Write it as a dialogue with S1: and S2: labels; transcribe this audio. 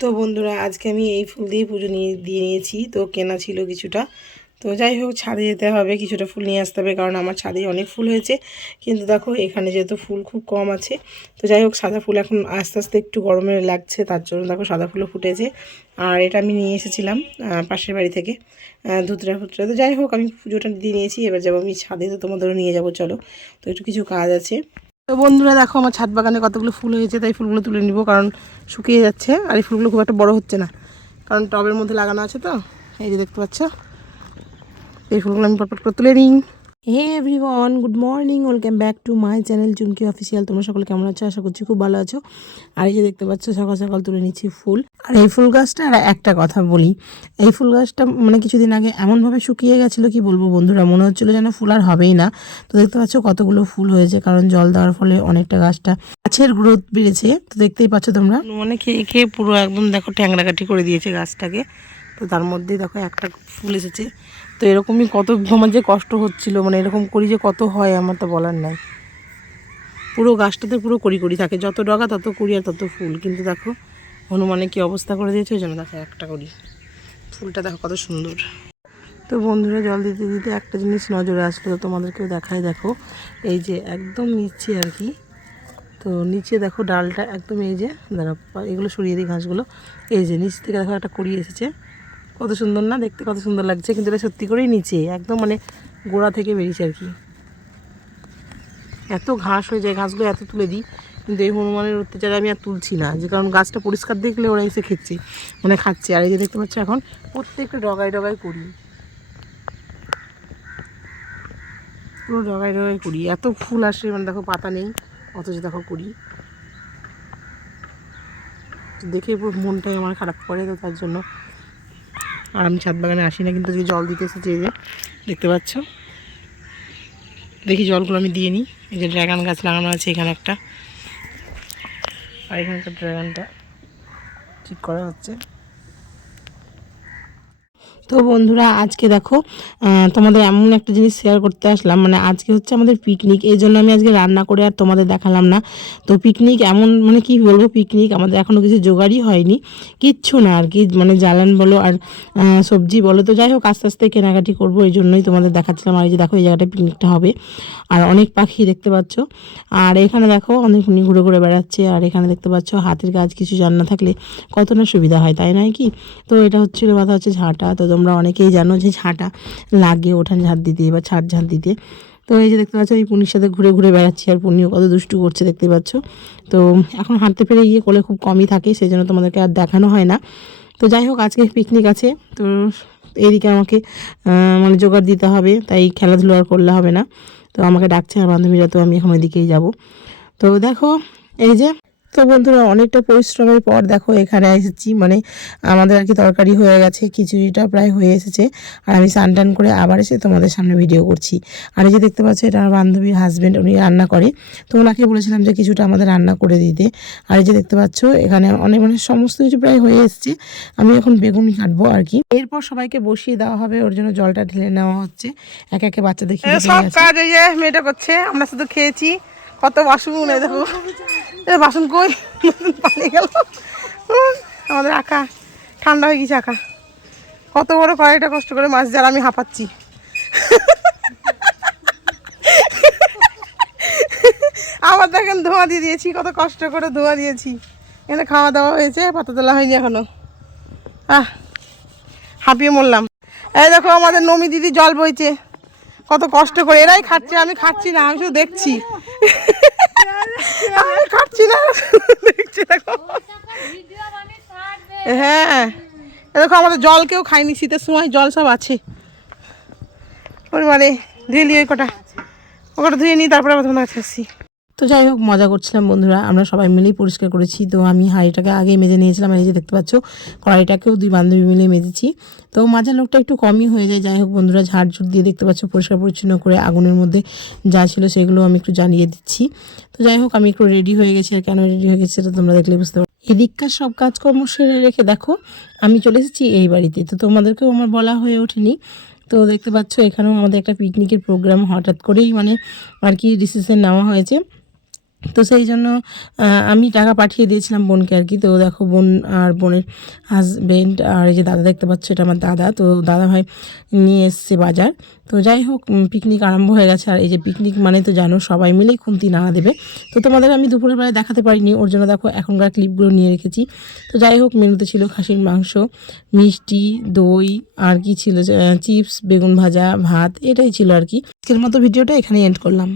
S1: তো বন্ধুরা, আজকে আমি এই ফুল দিয়ে পুজো নিয়ে, দিয়ে নিয়েছি। তো কেনা ছিল কিছুটা। তো যাই হোক, ছাদে যেতে হবে, কিছুটা ফুল নিয়ে আসতে হবে, কারণ আমার ছাদে অনেক ফুল হয়েছে। কিন্তু দেখো, এখানে যেহেতু ফুল খুব কম আছে, তো যাই হোক, সাদা ফুল এখন আস্তে আস্তে একটু গরমে লাগছে, তার জন্য দেখো সাদা ফুলও ফুটেছে। আর এটা আমি নিয়ে এসেছিলাম পাশের বাড়ি থেকে ধুতরা ফুতরা। তো যাই হোক, আমি পুজোটা দিয়ে নিয়েছি, এবার যাব আমি ছাদে, তো তোমাদেরও নিয়ে যাব, চলো। তো একটু কিছু কাজ আছে। তো বন্ধুরা দেখো আমার ছাদ বাগানে কতগুলো ফুল হয়েছে, তাই ফুলগুলো তুলে নিব, কারণ শুকিয়ে যাচ্ছে আর এই ফুলগুলো খুব একটা বড় হচ্ছে না। কারণ টবের মধ্যে লাগানো আছে তো, এই যে দেখতে পাচ্ছ, এই ফুলগুলো আমি পটপট করে তুলে নিই। Hey everyone good morning welcome back to my channel Chumki official তোমরা সকলে কেমন আছো? আশা করছি খুব ভালো আছো। আর এই যে দেখতে পাচ্ছ, সকাল সকাল তুলে নিচ্ছি ফুল। আর এই ফুল গাছটা আর একটা কথা বলি। এই ফুল গাছটা মানে কিছুদিন আগে এমনভাবে শুকিয়ে গেছিল, কি বলব বন্ধুরা? মনে হচ্ছিল যেন ফুল আর হবেই না। তো দেখতে পাচ্ছ কতগুলো ফুল হয়েছে, কারণ জল দেওয়ার ফলে অনেকটা গাছটা গাছের গ্রোথ বেড়েছে। তো দেখতেই পাচ্ছ তোমরা। মানে খেয়ে খেয়ে পুরো একদম দেখো ট্যাংরাকাঠি করে দিয়েছে গাছটাকে। তো তার মধ্যেই দেখো একটা ফুল এসেছে। তো এরকমই কত আমার যে কষ্ট হচ্ছিল মানে এরকম করি যে কত হয়, আমার তো বলার নাই। পুরো গাছটাতে পুরো করি করি থাকে, যত ডগা তত কুড়ি আর তত ফুল। কিন্তু দেখো, হনুমানে কি অবস্থা করে দিয়েছে, ওই জন্য দেখো একটা করি। ফুলটা দেখো কত সুন্দর। তো বন্ধুরা, জল দিতে দিতে একটা জিনিস নজরে আসলো, তো তোমাদেরকেও দেখাই, দেখো। এই যে একদম নিচে আর কি, তো নিচে দেখো ডালটা একদম এই যে দাঁড়া এগুলো সরিয়ে দিই ঘাসগুলো। এই যে নিচ থেকে দেখো একটা কড়ি এসেছে কত সুন্দর না? দেখতে কত সুন্দর লাগছে, কিন্তু এটা সত্যি করেই নিচে, একদম মানে গোড়া থেকে বেরিয়েছে আর কি। এত ঘাস হয়ে যায়, ঘাসগুলো এত তুলে দিই, কিন্তু এই হনুমানের অত্যাচারে আমি আর তুলছি না, যে কারণ গাছটা পরিষ্কার দেখলে ওরা এসে খেচ্ছে মানে খাচ্ছে। আর এই যে দেখতে পাচ্ছ এখন, প্রত্যেকটা ডগায় ডগায় করি। পুরো ডগায় ডগায় করি। এত ফুল আসে মানে দেখো পাতা নেই, অথচ দেখো করি। দেখে মনটাই আমার খারাপ করে, তো তার জন্য আর আমি ছাদ বাগানে আসি না, কিন্তু জল দিতে এসেছি এই যে, দেখতে পাচ্ছ? দেখি জলগুলো আমি দিয়ে নিই। এই যে ড্রাগন গাছ লাগানো আছে এখানে একটা। আর এখানে এখানকার ড্রাগনটা ঠিক করা হচ্ছে। তো বন্ধুরা, আজকে দেখো তোমাদের এমন একটা জিনিস শেয়ার করতে আসলাম। মানে আজকে হচ্ছে আমাদের পিকনিক এই জন্য আমি আজকে রান্না করে আর তোমাদের দেখালাম না। তো পিকনিক এমন মানে কি বলব পিকনিক আমাদের এখনও কিছু জোগাড়ই হয়নি। কিচ্ছু না আর কি মানে জ্বালান বলো আর সবজি বলো। তো যাই হোক, আস্তে আস্তে কেনাকাটি করব, এই জন্যই তোমাদের দেখাচ্ছিলাম আর এই যে দেখো, এই জায়গাটা পিকনিকটা হবে। আর অনেক পাখি দেখতে পাচ্ছ। আর এখানে দেখো, অনেক উনি ঘুরে ঘুরে বেড়াচ্ছে। আর এখানে দেখতে পাচ্ছ, হাতের কাজ কিছু জান থাকলে কত না সুবিধা হয়, তাই নয় কি? তো এটা হচ্ছিল কথা হচ্ছে ঝাঁটা। তো তোমরা অনেকেই জানো যে ঝাঁটা লাগে ওঠান ঝাঁট দিতে বা ছাদ ঝাঁট দিতে। তো এই যে দেখতে পাচ্ছ এই পুনির সাথে ঘুরে ঘুরে বেড়াচ্ছি আর পুনিও কত দুষ্টু করছে দেখতে পাচ্ছ। তো এখন হাঁটতে পেরে গিয়ে কোলে খুব কমই থাকে সেই জন্য তোমাদেরকে আর দেখানো হয় না। তো যাই হোক, আজকে পিকনিক আছে, তো এদিকে আমাকে মানে জোগাড় দিতে হবে, তাই খেলাধুলো আর করলে হবে না। তো আমাকে ডাকছে আর বান্ধবীরা, তো আমি এখন ওইদিকেই যাব। তো দেখো, এই যে তো বন্ধুরা অনেকটা পরিশ্রমের পর দেখো এখানে এসেছি। মানে আমাদের আর কি তরকারি হয়ে গেছে খিচুড়িটা প্রায় হয়ে এসেছে। আর আমি স্নান টান করে আবার এসে তোমাদের সামনে ভিডিও করছি। আর এই যে দেখতে পাচ্ছ এটা আমার বান্ধবীর হাজব্যান্ড উনি রান্না করে। তো ওনাকে বলেছিলাম যে কিছুটা আমাদের রান্না করে দিতে। আর এই যে দেখতে পাচ্ছ এখানে অনেক মানে সমস্ত কিছু প্রায় হয়ে এসেছে। আমি এখন বেগুন কাটবো আর কি। এরপর সবাইকে বসিয়ে দেওয়া হবে ওর জন্য জলটা ঢেলে নেওয়া হচ্ছে। এক একে বাচ্চাদের খিদে
S2: সব কাজ এই মেয়েটা করছে আমরা শুধু খেয়েছি। কত বাসন দেখো। বাসন কই? পালিয়ে গেল। আমাদের আঁকা। ঠান্ডা হয়ে গেছে আঁকা। কত বড় কড়াইটা কষ্ট করে মাছ যারা আমি হাঁপাচ্ছি। আবার দেখেন ধোঁয়া দিয়ে দিয়েছি, কত কষ্ট করে ধোঁয়া দিয়েছি। এখানে খাওয়া দাওয়া হয়েছে, পাতা তোলা হয়নি এখনও। আহ, হাঁপিয়ে মরলাম। এই দেখো, আমাদের নমি দিদি জল বইছে। কত কষ্ট করে। এরাই খাচ্ছে, আমি খাচ্ছি না, আমি শুধু দেখছি। আমি খাচ্ছি না। দেখছি, দেখো। হ্যাঁ। দেখো, আমাদের জল কেউ খাইনি শীতের সময় জল সব আছে। ওর মানে ধুয়ে নিয়ে কটা। ও কটা ধুয়ে নিই তারপরে আবার তোমার কাছে আসছি।
S1: তো যাই হোক, মজা করছিলাম বন্ধুরা। আমরা সবাই মিলেই পরিষ্কার করেছি। তো আমি হাঁড়িটাকে আগে মেজে নিয়েছিলাম, এই যে দেখতে পাচ্ছ, কড়াইটাকেও দুই বান্ধবী মিলে মেজেছি। তো মাঝে লোকটা একটু কমই হয়ে যায়। যাই হোক বন্ধুরা, ঝাড় ঝুট দিয়ে দেখতে পাচ্ছ, পরিষ্কার পরিচ্ছন্ন করে আগুনের মধ্যে যা ছিল সেগুলো আমি একটু জানিয়ে দিচ্ছি। তো যাই হোক, আমি একটু রেডি হয়ে গেছি। আর কেন রেডি হয়ে গেছি সেটা তোমরা দেখলে বুঝতে পারো এদিককার সব কাজকর্ম সেরে রেখে দেখো, আমি চলে এসেছি এই বাড়িতে। তো তোমাদেরকেও আমার বলা হয়ে ওঠেনি। তো দেখতে পাচ্ছ, এখানেও আমাদের একটা পিকনিকের প্রোগ্রাম হঠাৎ করেই মানে আর কি ডিসিশন নেওয়া হয়েছে। তো সেই জন্য আমি টাকা পাঠিয়ে দিয়েছিলাম বোনকে আর কি। তো দেখো বোন আর বোনের হাজবেন্ড আর এই যে দাদা দেখতে পাচ্ছ, এটা আমার দাদা। তো দাদা ভাই নিয়ে এসছে বাজার। তো যাই হোক পিকনিক আরম্ভ হয়ে গেছে। আর এই যে পিকনিক মানে তো জানো, সবাই মিলেই খুন্তি নাড়া দেবে। তো তোমাদের আমি দুপুরের বেলায় দেখাতে পারিনি, ওর জন্য দেখো এখনকার ক্লিপগুলো নিয়ে রেখেছি। তো যাই হোক, মেনুতে ছিল খাসির মাংস, মিষ্টি, দই, আর কি ছিল চিপস, বেগুন ভাজা, ভাত, এটাই ছিল আর কি। আজকের মতো ভিডিওটা এখানে এন্ড করলাম।